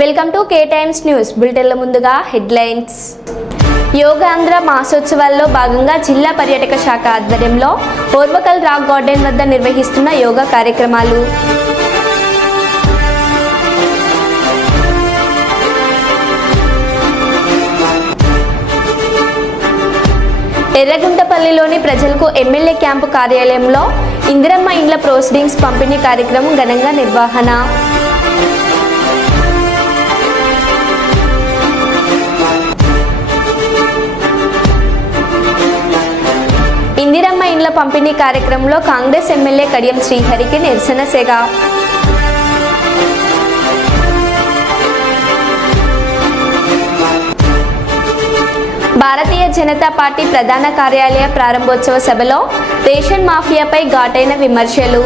Welcome to K Times news బులెటిన్ల ముందుగా headlines. Yogandhra మాసోత్సవాల్లో భాగంగా జిల్లా పర్యాటక శాఖ ఆధ్వర్యంలో ఓర్వకల్ రాక్ గార్డెన్ వద్ద నిర్వహిస్తున్న యోగా కార్యక్రమాలు. ఎర్రగుంటపల్లిలోని ప్రజలకు ఎమ్మెల్యే క్యాంపు కార్యాలయంలో ఇందిరమ్మ ఇండ్ల ప్రొసీడింగ్స్ పంపిణీ కార్యక్రమం ఘనంగా నిర్వహణ. ఇందిరమ్మ ఇండ్ల పంపిణీ కార్యక్రమంలో కాంగ్రెస్ ఎమ్మెల్యే కడియం శ్రీహరికి నిరసన సేగ. భారతీయ జనతా పార్టీ ప్రధాన కార్యాలయ ప్రారంభోత్సవ సభలో రేషన్ మాఫియాపై ఘాటైన విమర్శలు.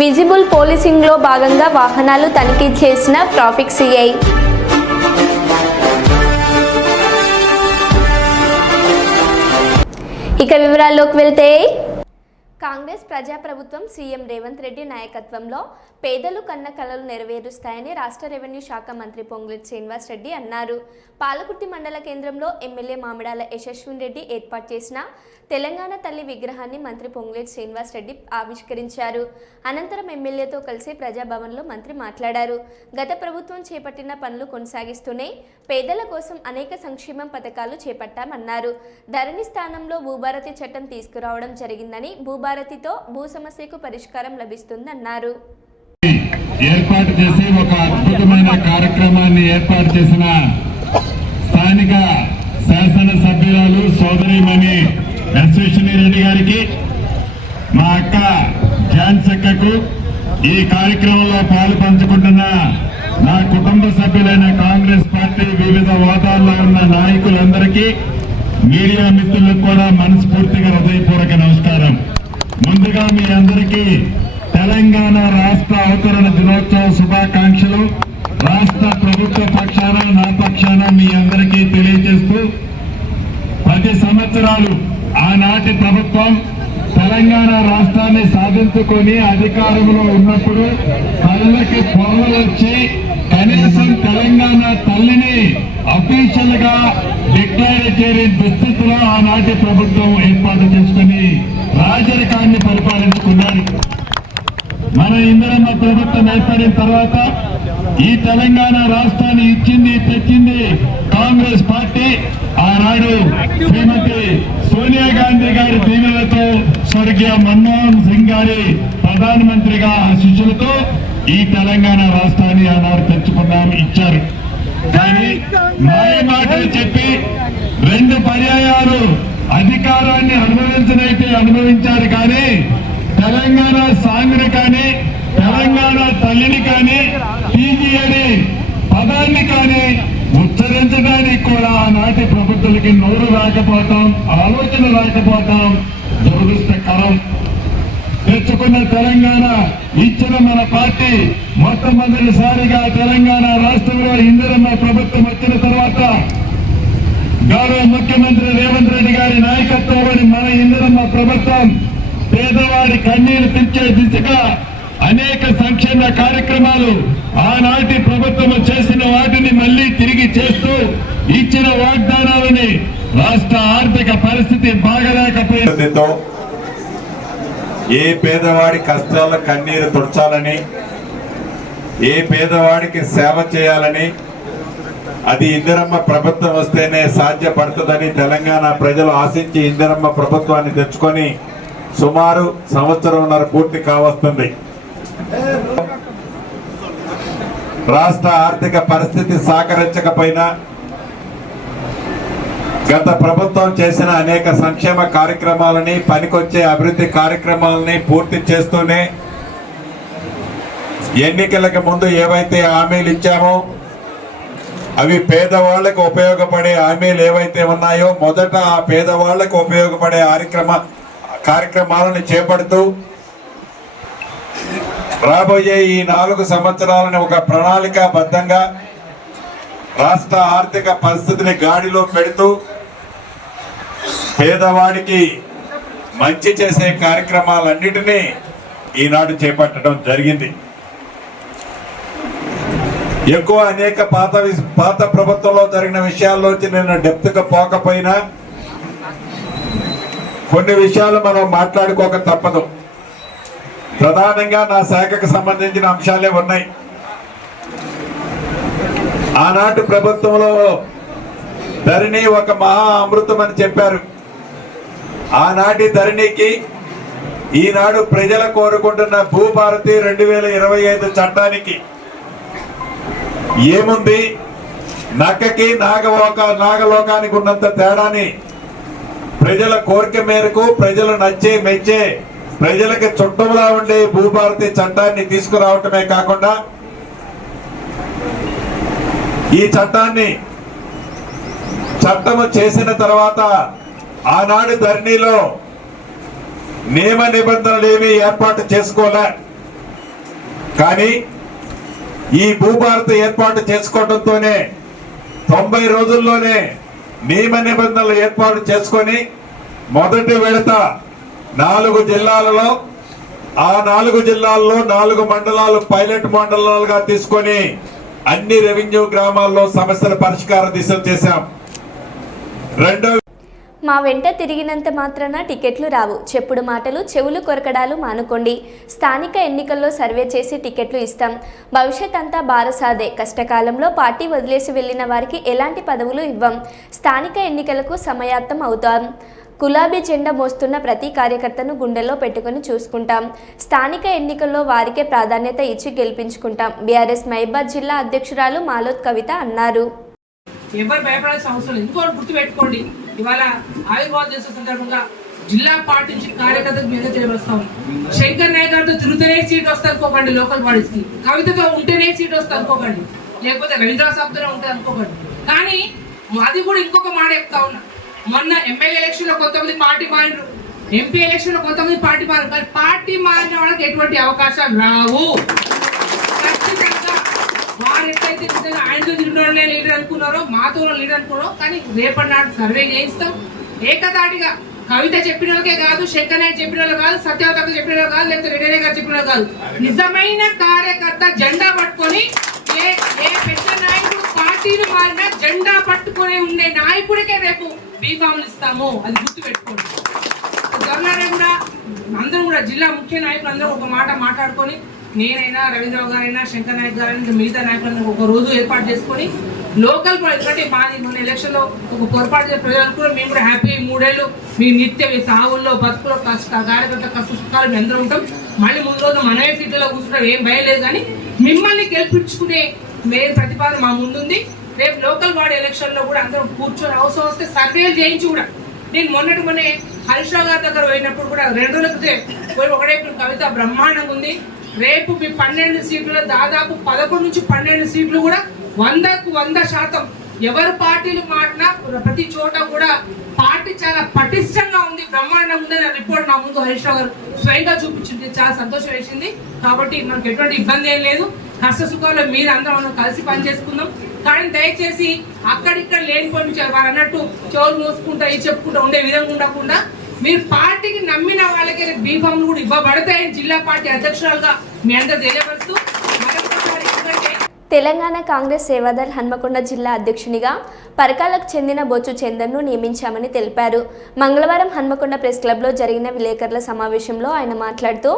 విజిబుల్ పోలీసింగ్లో భాగంగా వాహనాలు తనిఖీ చేసిన ట్రాఫిక్ సిఐ. ఇక వివరాల్లోకి వెళ్తే, కాంగ్రెస్ ప్రజాప్రభుత్వం సీఎం రేవంత్ రెడ్డి నాయకత్వంలో పేదలు కన్న కలలు నెరవేరుస్తాయని రాష్ట్ర రెవెన్యూ శాఖ మంత్రి పొంగులేటి శ్రీనివాస్ రెడ్డి అన్నారు. పాలకుర్తి మండల కేంద్రంలో ఎమ్మెల్యే మామిడాల యశస్విన్ రెడ్డి ఏర్పాటు చేసిన తెలంగాణ తల్లి విగ్రహాన్ని మంత్రి పొంగులేటి శ్రీనివాస్ రెడ్డి ఆవిష్కరించారు. అనంతరం ఎమ్మెల్యేతో కలిసి ప్రజాభవన్లో మంత్రి మాట్లాడారు. గత ప్రభుత్వం చేపట్టిన పనులు కొనసాగిస్తూనే పేదల కోసం అనేక సంక్షేమ పథకాలు చేపట్టామన్నారు. ధరణి స్థానంలో భూభారతి చట్టం తీసుకురావడం జరిగిందని, భూభారతితో భూ సమస్యకు పరిష్కారం లభిస్తుందన్నారు. ఏర్పాటు చేసి ఒక అద్భుతమైన కార్యక్రమాన్ని ఏర్పాటు చేసిన స్థానిక శాసనసభ్యురాలు సోదరిమణి యశస్విని రెడ్డి గారికి, మా అక్క ఝాన్సక్కకు, ఈ కార్యక్రమంలో పాలు పంచుకుంటున్న నా కుటుంబ సభ్యులైన కాంగ్రెస్ పార్టీ వివిధ హోదాల్లో ఉన్న నాయకులందరికీ, మీడియా మిత్రులకు కూడా మనస్ఫూర్తిగా హృదయపూర్వక నమస్కారం. ముందుగా మీ అందరికీ తెలంగాణ రాష్ట్ర అవతరణ దినోత్సవ శుభాకాంక్షలు రాష్ట్ర ప్రభుత్వ పక్షాన, నా పక్షాన మీ అందరికీ తెలియజేస్తూ, 10 సంవత్సరాలు ఆనాటి ప్రభుత్వం తెలంగాణ రాష్ట్రాన్ని సాధించుకొని అధికారంలో ఉన్నప్పుడు కళ్ళకి పొరలు వచ్చి కనీసం తెలంగాణ తల్లిని అఫీషియల్ గా డిక్లేర్ చేయని దుస్థితిలో ఆనాటి ప్రభుత్వం ఏర్పాటు చేసుకుని రాజరికాన్ని పరిపాలించుకున్నారు. మన ఇందిరమ్మ ప్రభుత్వం ఏర్పడిన తర్వాత ఈ తెలంగాణ రాష్ట్రాన్ని ఇచ్చింది, తెచ్చింది కాంగ్రెస్ పార్టీ. ఆనాడు శ్రీమతి సోనియా గాంధీ గారి దీవెనలతో, స్వర్గీయ మన్మోహన్ సింగ్ గారి ప్రధానమంత్రిగా ఆశీస్సులతో ఈ తెలంగాణ రాష్ట్రాన్ని ఆనాడు తెచ్చుకున్నాం, ఇచ్చారు. కానీ మాయ మాటలు చెప్పి 2 పర్యాయాలు అధికారాన్ని అనుభవించనైతే అనుభవించారు. కానీ తెలంగాణ సాంగ్ని కానీ, తెలంగాణ తల్లిని కానీ, టీజీ అని పదాన్ని కానీ ఉచ్చరించడానికి కూడా ఆనాటి ప్రభుత్వాలకి నోరు రాకపోవటం, ఆలోచన రాకపోవటం దురదృష్టకరం. తెచ్చుకున్న తెలంగాణ ఇచ్చిన మన పార్టీ మొట్టమొదటిసారిగా తెలంగాణ రాష్ట్రంలో ఇందిరమ్మ ప్రభుత్వం వచ్చిన తర్వాత గౌరవ ముఖ్యమంత్రి రేవంత్ రెడ్డి గారి నాయకత్వంలోని మన ఇందిరమ్మ ప్రభుత్వం పేదవాడి కన్నీరు తెచ్చే దిశగా అనేక సంక్షేమ కార్యక్రమాలు ఆనాటి ప్రభుత్వం చేసిన వాటిని మళ్లీ తిరిగి చేస్తూ, ఇచ్చిన వాగ్దానాలని రాష్ట్ర ఆర్థిక పరిస్థితి బాగలేకపోయిందో ఏ పేదవాడి కష్టాల కన్నీరు తుడచాలని, ఏ పేదవాడికి సేవ చేయాలని, అది ఇందిరమ్మ ప్రభుత్వం వస్తేనే సాధ్యపడుతుందని తెలంగాణ ప్రజలు ఆశించి ఇందిరమ్మ ప్రభుత్వాన్ని తెచ్చుకొని సుమారు 1.5 సంవత్సరం పూర్తి కావస్తుంది. రాష్ట్ర ఆర్థిక పరిస్థితి సహకరించకపోయినా గత ప్రభుత్వం చేసిన అనేక సంక్షేమ కార్యక్రమాలని, పనికొచ్చే అభివృద్ధి కార్యక్రమాలని పూర్తి చేస్తూనే ఎన్నికలకు ముందు ఏవైతే హామీలు ఇచ్చామో అవి పేదవాళ్లకు ఉపయోగపడే హామీలు ఏవైతే ఉన్నాయో మొదట ఆ పేదవాళ్లకు ఉపయోగపడే కార్యక్రమాలను చేపడుతూ రాబోయే ఈ 4 సంవత్సరాలను ఒక ప్రణాళికాబద్ధంగా రాష్ట్ర ఆర్థిక పరిస్థితిని గాడిలో పెడుతూ పేదవాడికి మంచి చేసే కార్యక్రమాలన్నిటినీ ఈనాడు చేపట్టడం జరిగింది. ఎక్కువ అనేక పాత ప్రభుత్వంలో జరిగిన విషయాల్లోంచి నేను డెప్త్గా పోకపోయినా కొన్ని విషయాలు మనం మాట్లాడుకోక తప్పదు. ప్రధానంగా నా శాఖకు సంబంధించిన అంశాలే ఉన్నాయి. ఆనాటి ప్రభుత్వంలో ధరణి ఒక మహా అమృతం అని చెప్పారు. ఆనాటి ధరణికి ఈనాడు ప్రజలు కోరుకుంటున్న భూభారతి 2025 చట్టానికి ఏముంది? నక్కకి నాగలోకానికి ఉన్నంత తేడాని ప్రజల కోరిక మేరకు ప్రజలు నచ్చే మెచ్చే ప్రజలకి చుట్టంలా ఉండే భూభారతి చట్టాన్ని తీసుకురావటమే కాకుండా ఈ చట్టము చేసిన తర్వాత ఆనాడు ధరణిలో నియమ నిబంధనలు ఏమీ ఏర్పాటు చేసుకోలే. కానీ ఈ భూభారతి ఏర్పాటు చేసుకోవడంతోనే 90 రోజుల్లోనే నియమ నిబంధనలు ఏర్పాటు చేసుకొని మొదటి విడత 4 జిల్లాలలో ఆ 4 జిల్లాల్లో 4 మండలాలు పైలట్ మండలాలుగా తీసుకొని అన్ని రెవెన్యూ గ్రామాల్లో సమస్యల పరిష్కార దిశలు చేశాం. మా వెంట తిరిగినంత మాత్రాన టికెట్లు రావు. చెప్పుడు మాటలు, చెవులు కొరకడాలు మానుకోండి. స్థానిక ఎన్నికల్లో సర్వే చేసి టికెట్లు ఇస్తాం. భవిష్యత్ అంతా బారసాదే. కష్టకాలంలో పార్టీ వదిలేసి వెళ్లిన వారికి ఎలాంటి పదవులు ఇవ్వం. స్థానిక ఎన్నికలకు సమయాత్తం అవుతాం. గులాబీ జెండా మోస్తున్న ప్రతి కార్యకర్తను గుండెల్లో పెట్టుకుని చూసుకుంటాం. స్థానిక ఎన్నికల్లో వారికే ప్రాధాన్యత ఇచ్చి గెలిపించుకుంటాం. బీఆర్ఎస్ మహబూబాబాద్ జిల్లా అధ్యక్షురాలు మాలోత్ కవిత అన్నారు. ఎవరు భయపడాల్సిన అవసరం లేదు. ఇంకోటి గుర్తుపెట్టుకోండి, ఇవాళ ఆవిర్భావ దివస సందర్భంగా జిల్లా పార్టీ నుంచి కార్యకర్తలకు మీద తెలియవస్తాం. శంకర్ నాయక్ గారితో తిరుగుతూనే సీట్ వస్తుంది అనుకోకండి. లోకల్ బాడీస్ కి కవితతో ఉంటేనే సీట్ వస్తుంది అనుకోకండి, లేకపోతే రవీంద్ర సాబ్తో ఉంటుంది అనుకోకండి. కానీ అది కూడా ఇంకొక మాట చెప్తా ఉన్నా. మొన్న ఎమ్మెల్యే ఎలక్షన్ లో కొంతమంది పార్టీ మారినారు, ఎంపీ ఎలక్షన్ లో కొంతమంది పార్టీ మారారు. కానీ పార్టీ మారిన వాళ్ళకి ఎటువంటి అవకాశాలు రావు. వారు ఎట్లయితే ఆయనతో తిరిగిన లీడర్ అనుకున్నారో, మాతో లీడర్ అనుకున్నారో, కానీ రేపటి నాడు సర్వే చేయిస్తాం. ఏకదాటిగా కవిత చెప్పిన వాళ్ళకే కాదు, శంకర్ నాయక్ చెప్పిన వాళ్ళు కాదు, సత్యవత చెప్పిన వాళ్ళు కాదు, లేకపోతే రెడ్డి గారు చెప్పిన వాళ్ళు కాదు. నిజమైన కార్యకర్త జెండా పట్టుకొని ఏ పెద్ద నాయకుడు పార్టీలు మారినా జెండా పట్టుకొని ఉండే నాయకుడికే రేపు బీఫామ్లు ఇస్తాము. అది గుర్తు పెట్టుకోండి. త్వరలోనే కూడా అందరం కూడా జిల్లా ముఖ్య నాయకులు అందరూ ఒక మాట మాట్లాడుకొని, నేనైనా రవీంద్రరావు గారైనా శంకర్ నాయక్ గారైనా మిగతా నాయకులను ఒక రోజు ఏర్పాటు చేసుకొని లోకల్ ఎందుకంటే మాది మన ఎలక్షన్ లో ఒక పొరపాటు చేసే ప్రజలు కూడా మేము కూడా హ్యాపీ 3 ఏళ్ళు మీ నిత్య సాగుల్లో బతుకులో కార్యకర్త కష్ట సుఖాలు మేము అందరూ ఉంటాం. మళ్ళీ ముందు రోజు మనమే సీట్లలో కూర్చుంటాం, ఏం భయం లేదు. కానీ మిమ్మల్ని గెలిపించుకునే మేలు ప్రతిపాదన మా ముందుంది. రేపు లోకల్ బాడీ ఎలక్షన్ లో కూడా అందరం కూర్చొని అవసరం వస్తే సర్వేలు చేయించి కూడా, నేను మొన్నే హరీష్ రావు గారి దగ్గర పోయినప్పుడు కూడా 2 రోజుల క్రితం ఒకటే కవిత బ్రహ్మాండంగా ఉంది. రేపు మీ 12 సీట్లలో దాదాపు 11 నుంచి 12 సీట్లు కూడా 100కు 100% ఎవరు పార్టీలు మారినా ప్రతి చోట కూడా పార్టీ చాలా పటిష్టంగా ఉంది, బ్రహ్మాండంగా ఉందని రిపోర్ట్ నా ముందు హరీష్ రావు గారు స్వయంగా చూపించింది. చాలా సంతోషం వేసింది. కాబట్టి మనకు ఎటువంటి ఇబ్బంది ఏం లేదు. కష్ట సుఖాల్లో మీరు అందరం మనం కలిసి పనిచేసుకుందాం. కానీ దయచేసి అక్కడిక్కడ లేనిపోయి వారు అన్నట్టు చెవులు మోసుకుంటా చెప్పుకుంటా ఉండే విధంగా ఉండకుండా మీరు పార్టీకి నమ్మిన వాళ్ళకి బీఫామ్లు కూడా ఇవ్వబడతాయని జిల్లా పార్టీ అధ్యక్షురాలుగా మీ అందరూ తెలియపరుస్తూ మరొకసారి తెలంగాణ కాంగ్రెస్ సేవాదల్ హన్మకొండ జిల్లా అధ్యక్షునిగా పరకాలకు చెందిన బొచ్చు చందర్ను నియమించామని తెలిపారు. మంగళవారం హన్మకొండ ప్రెస్ క్లబ్లో జరిగిన విలేకరుల సమావేశంలో ఆయన మాట్లాడుతూ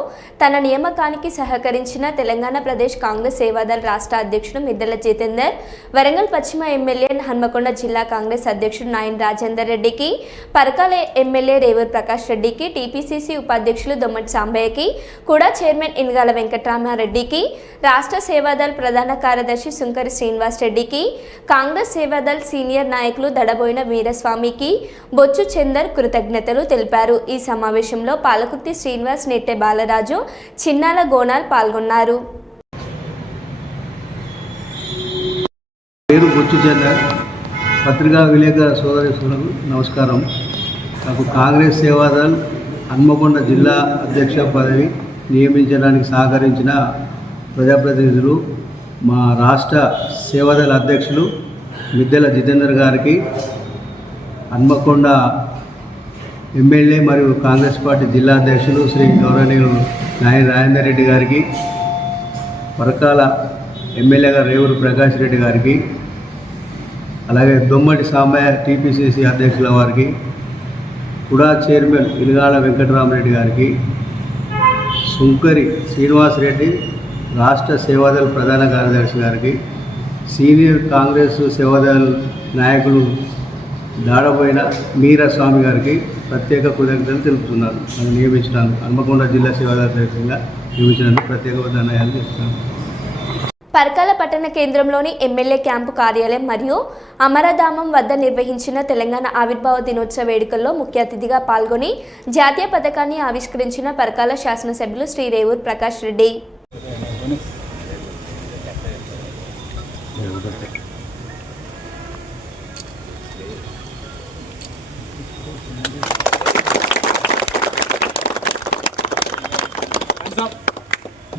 తన నియామకానికి సహకరించిన తెలంగాణ ప్రదేశ్ కాంగ్రెస్ సేవాదల్ రాష్ట్ర అధ్యక్షుడు మిద్దెల జితేందర్, వరంగల్ పశ్చిమ ఎమ్మెల్యే హన్మకొండ జిల్లా కాంగ్రెస్ అధ్యక్షుడు నాయన్ రాజేందర్ రెడ్డికి, పరకాల ఎమ్మెల్యే రేవూర్ ప్రకాష్ రెడ్డికి, టీపీసీసీ ఉపాధ్యక్షులు దొమ్మటి సాంబయ్యకి, కూడా చైర్మన్ ఇన్గాల వెంకటరామారెడ్డికి, రాష్ట్ర సేవాదల్ ప్రధాన కార్యదర్శి సుంకరి శ్రీనివాస్ రెడ్డికి, కాంగ్రెస్ సేవాదల్ సీనియర్ నాయకులు దడబోయిన వీరస్వామికి, బొచ్చు చందర్ కృతజ్ఞతలు తెలిపారు. ఈ సమావేశంలో పాలకుర్తి శ్రీనివాస్, నెట్టె బాలరాజు, చిన్నాల గోనాల్ పాల్గొన్నారు. పేరు బొచ్చు చందర్. పత్రికా విలేకరుల సోదరులకు నమస్కారం. నాకు కాంగ్రెస్ సేవాదల్ హన్మకొండ జిల్లా అధ్యక్ష పదవి నియమించడానికి సహకరించిన ప్రజాప్రతినిధులు, మా రాష్ట్ర సేవాదళ అధ్యక్షులు మిద్దెల జితేందర్ గారికి, హన్మకొండ ఎమ్మెల్యే మరియు కాంగ్రెస్ పార్టీ జిల్లా అధ్యక్షులు శ్రీ గౌరవనీయులు నాయన రాజేందర్ రెడ్డి గారికి, పరకాల ఎమ్మెల్యేగా రేవూరు ప్రకాష్ రెడ్డి గారికి, అలాగే దొమ్మటి సాంబయ్య టీపీసీసీ అధ్యక్షుల వారికి, కుడా చైర్మన్ ఇలుగాల వెంకటరామరెడ్డి గారికి, సుంకరి శ్రీనివాస్ రెడ్డి రాష్ట్ర సేవాదళ ప్రధాన కార్యదర్శి గారికి, సీనియర్ కాంగ్రెస్ సేవాదళ నాయకులు దాడబోయిన మీరస్వామి గారికి ప్రత్యేక కృతజ్ఞతలు తెలుపుతున్నాను. నన్ను నియమించినందుకు, హన్మకొండ జిల్లా సేవాదళ అధ్యక్షుడిగా నియమించినందుకు ప్రత్యేక ధన్యవాదాలు చేస్తున్నాను. పరకాల పట్టణ కేంద్రంలోని ఎమ్మెల్యే క్యాంపు కార్యాలయం మరియు అమరధామం వద్ద నిర్వహించిన తెలంగాణ ఆవిర్భావ దినోత్సవ వేడుకల్లో ముఖ్య అతిథిగా పాల్గొని జాతీయ పతాకాన్ని ఆవిష్కరించిన పరకాల శాసనసభ్యులు శ్రీ రేవూరు ప్రకాష్ రెడ్డి.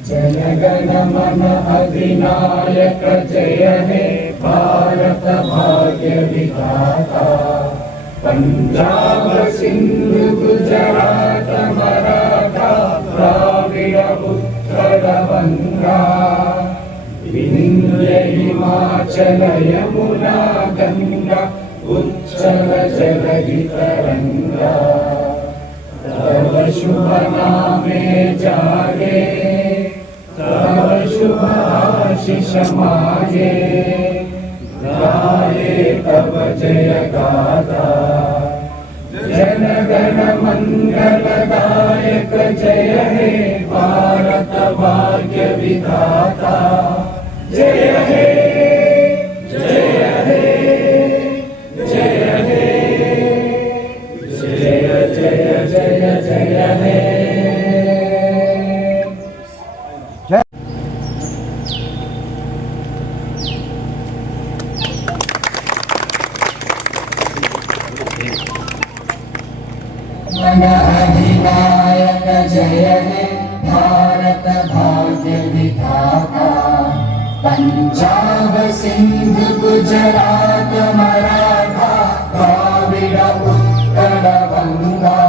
जनगण मन अधिनायक जय हे भारत भाग्य विधाता पंजाब सिंध गुजरात मराठा द्राविड़ उत्कल बंगा विंध्य हिमाचल यमुना गंगा उच्चल जलधि तरंगा तव शुभ नामे जागे तव शुभ आशीष मागे गाये तव जय गाथा जन गण मंगल दायक जय हे भारत भाग्य विधाता जय हे जय हे जय हे जय जय जय जय हे अधिनायक जय हे भारत भाग्य विधाता पंजाब सिंध गुजरात मराठा द्राविड़ उत्कल बंगा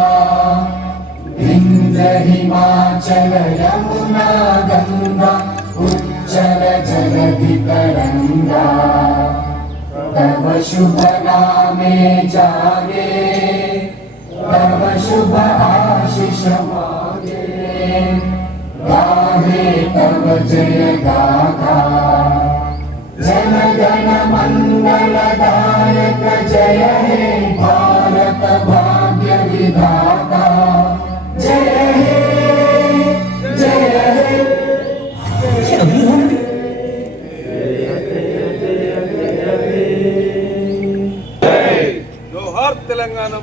विंध्य हिमाचल यमुना गंगा उच्चल जलधि तरंगा तव शुभ नामे जागे तव शुभ आशीष मागे गाहे तव जय गाथा जन गण मंगल दायक जय हे भारत भाग्य विधाता जय हे जय हे जोहार तेलंगाना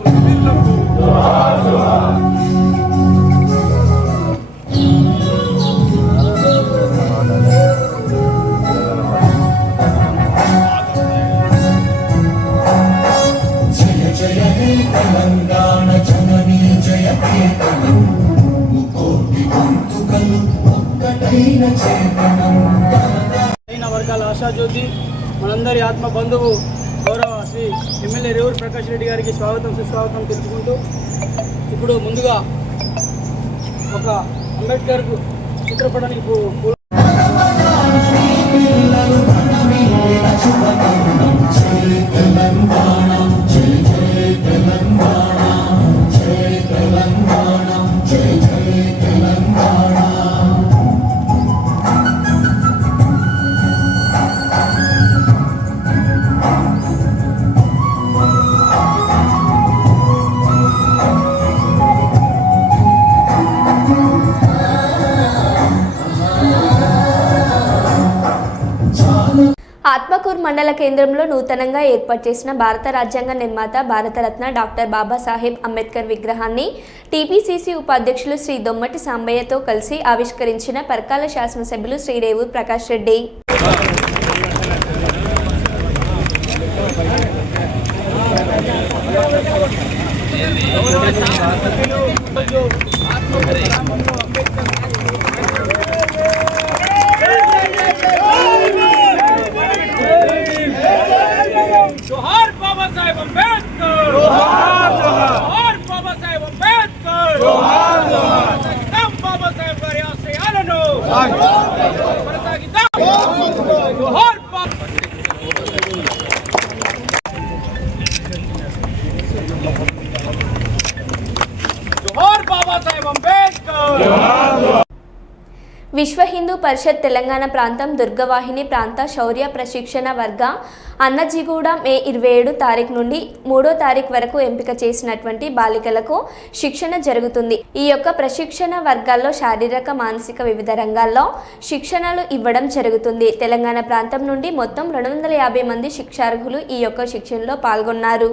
తెలంగాణ జననీ జయ కేతనం ముకోటి గొంతుకలు ఒక్కటైన చేతనం వర్గాల ఆశాజ్యోతి మనందరి ఆత్మ బంధువు గౌరవ శ్రీ ఎమ్మెల్యే రేవూరు ప్రకాష్ రెడ్డి గారికి స్వాగతం సుస్వాగతం తెలుపుకుంటూ ఇప్పుడు ముందుగా ఒక అంబేద్కర్ చిత్రపటానికి ఆత్మకూరు మండల కేంద్రంలో నూతనంగా ఏర్పాటు చేసిన భారత రాజ్యాంగ నిర్మాత భారతరత్న డాక్టర్ బాబాసాహెబ్ అంబేద్కర్ విగ్రహాన్ని టీపీసీసీ ఉపాధ్యక్షులు శ్రీ దొమ్మటి సాంబయ్యతో కలిసి ఆవిష్కరించిన పరకాల శాసనసభ్యులు శ్రీ రేవూరు ప్రకాష్ రెడ్డి. जोहार बाबा साहेब अंबेडकर जोहार जोहार बाबा साहेब బాబాసాహెబ్ అంబేద్కర్. విశ్వ హిందూ పరిషత్ తెలంగాణ ప్రాంతం దుర్గవాహిని ప్రాంత శౌర్య ప్రశిక్షణ వర్గ అన్నజిగూడ మే 27 తారీఖు నుండి 3వ తారీఖు వరకు ఎంపిక చేసినటువంటి బాలికలకు శిక్షణ జరుగుతుంది. ఈ యొక్క ప్రశిక్షణ వర్గాల్లో శారీరక మానసిక వివిధ రంగాల్లో శిక్షణలు ఇవ్వడం జరుగుతుంది. తెలంగాణ ప్రాంతం నుండి మొత్తం 250 మంది శిక్షార్హులు ఈ యొక్క శిక్షణలో పాల్గొన్నారు.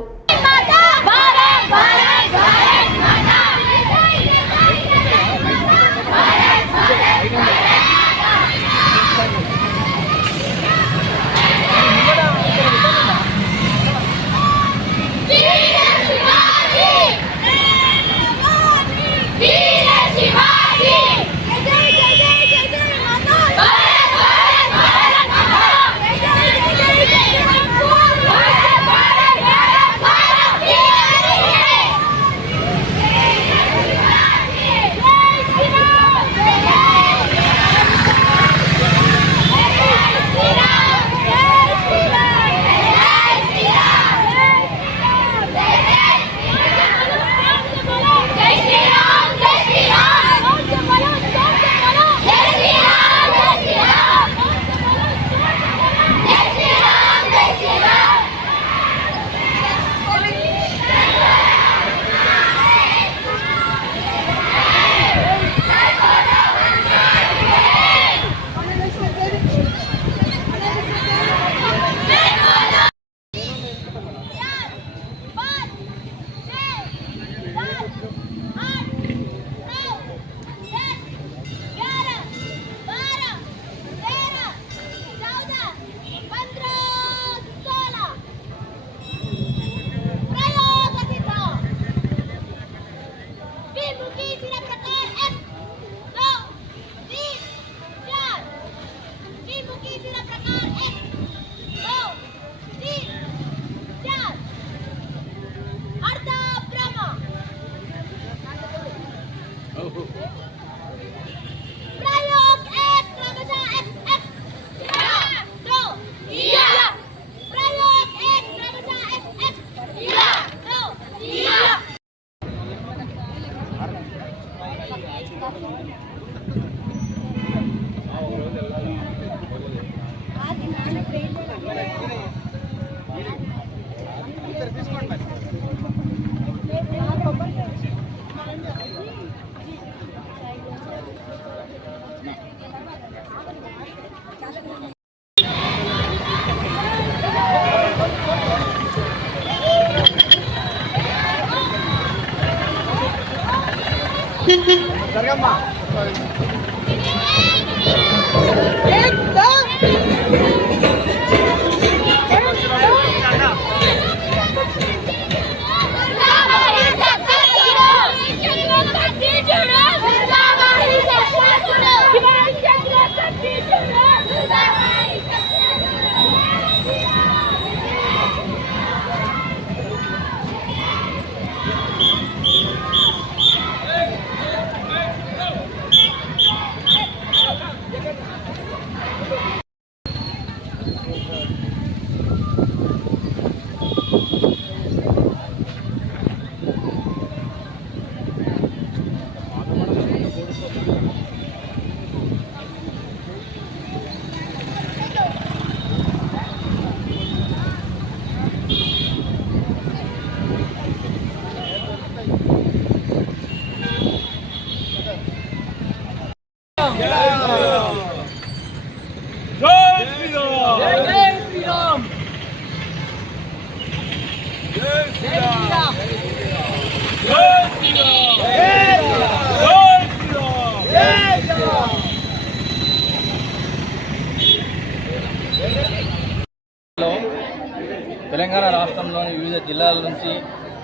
తెలంగాణ రాష్ట్రంలోని వివిధ జిల్లాల నుంచి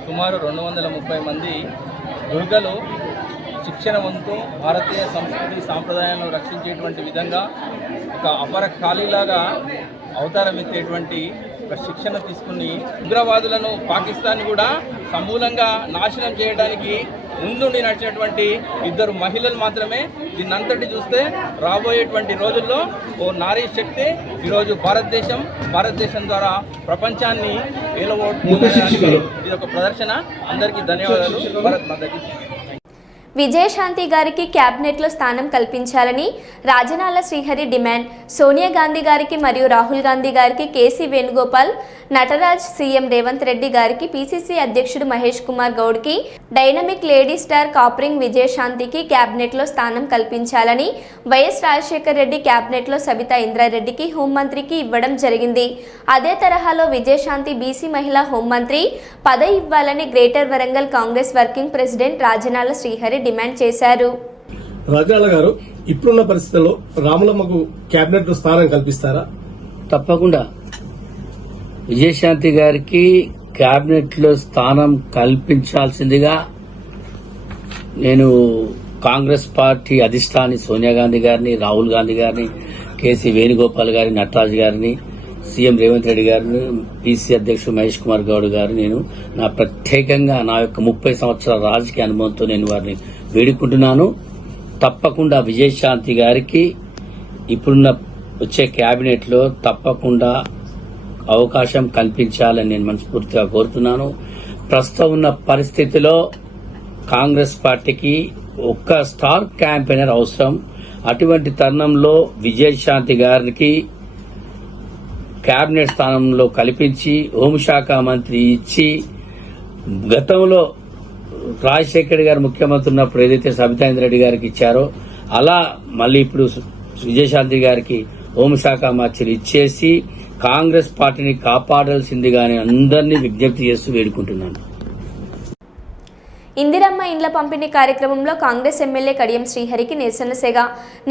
సుమారు 230 మంది దుర్గలు శిక్షణ వంతు భారతీయ సంస్కృతి సాంప్రదాయాలను రక్షించేటువంటి విధంగా ఒక అపర ఖాళీలాగా అవతారం ఎత్తేటువంటి ఒక శిక్షణ తీసుకుని ఉగ్రవాదులను పాకిస్తాన్ కూడా సమూలంగా నాశనం చేయడానికి ముందుండి నడిచినటువంటి 2 మహిళలు మాత్రమే. దీన్నంతటి చూస్తే రాబోయేటువంటి రోజుల్లో ఓ నారీ శక్తి ఈరోజు భారతదేశం ద్వారా ప్రపంచాన్ని ఏలబోతుంది. ఇది ఒక ప్రదర్శన. అందరికీ ధన్యవాదాలు. భారత్ మాతాకి. విజయశాంతి గారికి క్యాబినెట్లో స్థానం కల్పించాలని రాజనాల శ్రీహరి డిమాండ్. సోనియా గాంధీ గారికి మరియు రాహుల్ గాంధీ గారికి కేసీ వేణుగోపాల్, నటరాజ్, సీఎం రేవంత్ రెడ్డి గారికి, పీసీసీ అధ్యక్షుడు మహేష్ కుమార్ గౌడ్కి, డైనమిక్ లేడీ స్టార్ కాపరింగ్ విజయశాంతికి క్యాబినెట్లో స్థానం కల్పించాలని, వైఎస్ రాజశేఖర్ రెడ్డి క్యాబినెట్లో సబితా ఇంద్రారెడ్డికి హోంమంత్రికి ఇవ్వడం జరిగింది. అదే తరహాలో విజయశాంతి బీసీ మహిళా హోంమంత్రి పదవి ఇవ్వాలని greater Warangal Congress working president Rajanala Srihari demand చేశారు. రాజనాల గారు, ఇప్పుడున్న పరిస్థితుల్లో రాములమ్మకు కేబినెట్ స్థానం కల్పిస్తారా? తప్పకుండా విజయశాంతి గారికి కేబినెట్ లో స్థానం కల్పించాల్సిందిగా నేను కాంగ్రెస్ పార్టీ అధిష్టాని సోనియా గాంధీ గారిని, రాహుల్ గాంధీ గారిని, కేసీ వేణుగోపాల్ గారిని, నటరాజ్ గారిని, సీఎం రేవంత్ రెడ్డి గారిని, పీసీ అధ్యక్షుడు మహేష్ కుమార్ గౌడ్ గారిని నేను ప్రత్యేకంగా నా యొక్క 30 సంవత్సరాల రాజకీయ అనుభవంతో నేను వారిని వేడుకుంటున్నాను. తప్పకుండా విజయశాంతి గారికి ఇప్పుడున్న వచ్చే కేబినెట్ లో తప్పకుండా అవకాశం కల్పించాలని నేను మనస్ఫూర్తిగా కోరుతున్నాను. ప్రస్తుతం ఉన్న పరిస్థితిలో కాంగ్రెస్ పార్టీకి ఒక్క స్టార్ క్యాంపెయినర్ అవసరం. అటువంటి తరుణంలో విజయశాంతి గారికి కేబినెట్ స్థానంలో కల్పించి హోంశాఖ మంత్రి ఇచ్చి, గతంలో రాజశేఖర్ గారు ముఖ్యమంత్రి ఉన్నప్పుడు ఏదైతే సబితా ఇంద్రారెడ్డి గారికి ఇచ్చారో అలా మళ్ళీ ఇప్పుడు విజయశాంతి గారికి హోంశాఖ మంత్రి ఇచ్చేసి కాంగ్రెస్ పార్టీని కాపాడాల్సిందిగానే అందరినీ విజ్ఞప్తి చేస్తూ వేడుకుంటున్నాను. ఇందిరమ్మ ఇండ్ల పంపిణీ కార్యక్రమంలో కాంగ్రెస్ ఎమ్మెల్యే కడియం శ్రీహరికి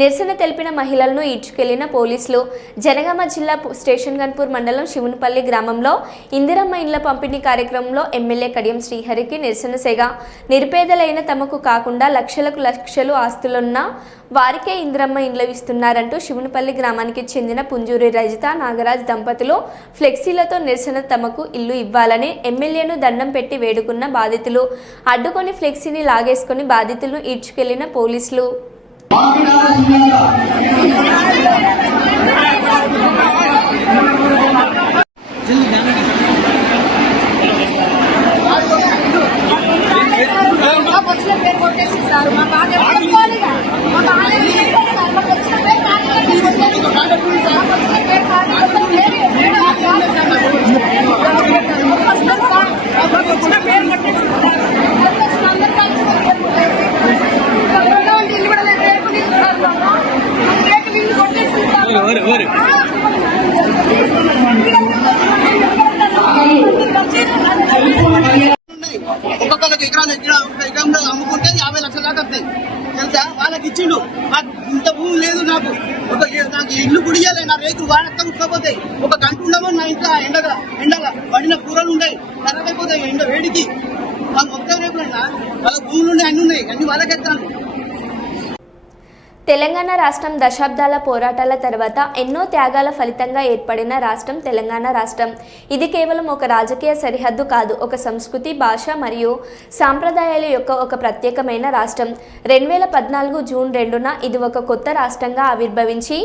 నిరసన తెలిపిన మహిళలను ఈడ్చుకెళ్లిన పోలీసులు. జనగామ జిల్లా స్టేషన్ గన్పూర్ మండలం శివునిపల్లి గ్రామంలో ఇందిరమ్మ ఇండ్ల పంపిణీ కార్యక్రమంలో ఎమ్మెల్యే కడియం శ్రీహరికి నిరుపేదలైన తమకు కాకుండా లక్షలు ఆస్తులున్న వారికే ఇందిరమ్మ ఇండ్లు ఇస్తున్నారంటూ శివునిపల్లి గ్రామానికి చెందిన పుంజూరి రజిత నాగరాజ్ దంపతులు ఫ్లెక్సీలతో నిరసన తమకు ఇల్లు ఇవ్వాలని ఎమ్మెల్యేను దండం పెట్టి వేడుకున్న బాధితులు. అడ్డుకొని ఫ్లెక్సీని లాగేసుకుని బాధితులను ఈడ్చుకెళ్లిన పోలీసులు. ఒక్కొక్కరికి ఎకరంలో అమ్ముకుంటే 50 లక్షల దాకా వస్తాయి తెలుసా. వాళ్ళకి ఇచ్చిండు, నాకు ఇంత భూమి లేదు, నాకు ఇల్లు గుడియాలి, నా రైతులు వాడతా ఉట్టుకోపోతాయి. ఒక గంట ఉండమో నా ఇంట్లో ఎండగా పడిన కూరలు ఉన్నాయి, ఖరాబ్ అయిపోతాయి ఎండ వేడికి. వాళ్ళు మొత్తం రేపు వాళ్ళ భూములు ఉన్నాయి, అన్ని ఉన్నాయి, అన్ని వాళ్ళకెత్తాను. తెలంగాణ రాష్ట్రం దశాబ్దాల పోరాటాల తర్వాత ఎన్నో త్యాగాల ఫలితంగా ఏర్పడిన రాష్ట్రం తెలంగాణ రాష్ట్రం. ఇది కేవలం ఒక రాజకీయ సరిహద్దు కాదు, ఒక సంస్కృతి, భాష మరియు సాంప్రదాయాల యొక్క ఒక ప్రత్యేకమైన రాష్ట్రం. 2014 జూన్ 2న ఇది ఒక కొత్త రాష్ట్రంగా ఆవిర్భవించి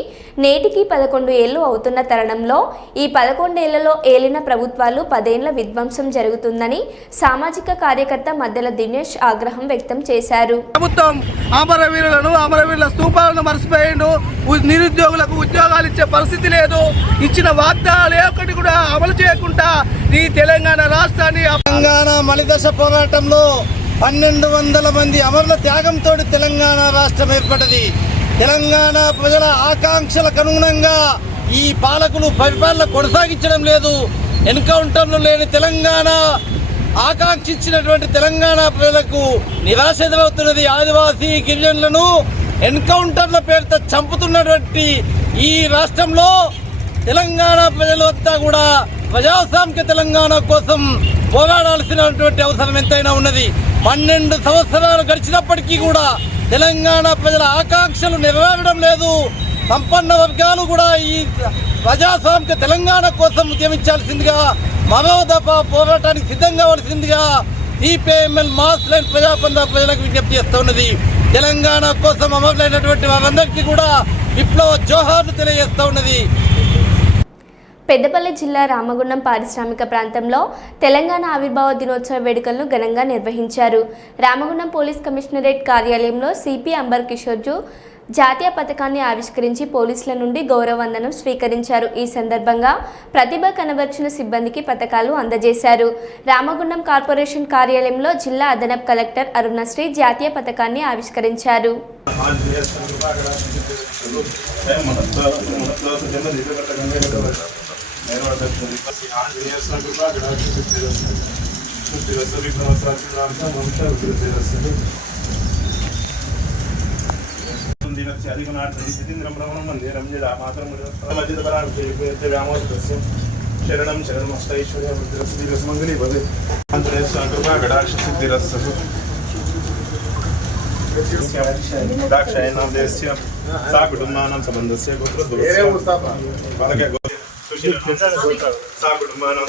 నేటికి 11 ఏళ్లు అవుతున్న తరుణంలో ఈ 11 ఏళ్లలో ఏలిన ప్రభుత్వాలు 10 ఏళ్ల విధ్వంసం జరుగుతుందని సామాజిక కార్యకర్త మద్దెల దినేష్ ఆగ్రహం వ్యక్తం చేశారు. ప్రభుత్వం అమరవీరుల స్తూపాలను మర్చిపోయిండు. నిరుద్యోగులకు ఉద్యోగాలు ఇచ్చే పరిస్థితి లేదు. ఇచ్చిన వాగ్దానాలు ఏ ఒక్కటి కూడా అమలు చేయకుండా ఈ తెలంగాణ రాష్ట్రాన్ని తెలంగాణ మలిదశ పోరాటంలో 1200 మంది అమరుల త్యాగంతో తెలంగాణ రాష్ట్రం ఏర్పడ్డది. తెలంగాణ ప్రజల ఆకాంక్షలకు అనుగుణంగా ఈ పాలకులు పరిపాలన కొనసాగించడం లేదు. ఎన్కౌంటర్లు లేని తెలంగాణ ఆకాంక్షించినటువంటి తెలంగాణ ప్రజలకు నిరాశ ఎదురవుతున్నది. ఆదివాసీ గిరిజనులను ఎన్కౌంటర్ల పేరుతో చంపుతున్నటువంటి ఈ రాష్ట్రంలో తెలంగాణ ప్రజలు అంతా కూడా ప్రజాస్వామిక తెలంగాణ కోసం పోరాడాల్సినటువంటి అవసరం ఎంతైనా ఉన్నది. 12 సంవత్సరాలు గడిచినప్పటికీ కూడా తెలంగాణ ప్రజల ఆకాంక్షలు నెరవేరడం లేదు. సంపన్న వర్గాలు కూడా ఈ ప్రజాస్వామిక తెలంగాణ కోసం ఉద్యమించాల్సిందిగా, మరో దఫా పోరాటానికి సిద్ధం కావాల్సిందిగా సిపిఐఎంఎల్ మాస్ లైన్ ప్రజాపంద ప్రజలకు విజ్ఞప్తి చేస్తూ ఉన్నది. తెలంగాణ కోసం అమరులైనటువంటి వారందరికీ కూడా విప్లవ జోహార్లు తెలియజేస్తూ ఉన్నది. పెద్దపల్లి జిల్లా రామగుండం పారిశ్రామిక ప్రాంతంలో తెలంగాణ ఆవిర్భావ దినోత్సవ వేడుకలను ఘనంగా నిర్వహించారు. రామగుండం పోలీస్ కమిషనరేట్ కార్యాలయంలో సిపి అంబర్ కిషోర్జు జాతీయ పతాకాన్ని ఆవిష్కరించి పోలీసుల నుండి గౌరవ వందనం స్వీకరించారు. ఈ సందర్భంగా ప్రతిభ కనబర్చిన సిబ్బందికి పతకాలు అందజేశారు. రామగుండం కార్పొరేషన్ కార్యాలయంలో జిల్లా అదనపు కలెక్టర్ అరుణశ్రీ జాతీయ పతాకాన్ని ఆవిష్కరించారు. శరణం శరణం అష్టైశ్వర్య మంగళి భవే दाक्षायणां देशस्य सा कुटुम्बानां सम्बन्धस्य गोत्रद्वयस्य सा कुटुम्बानां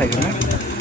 है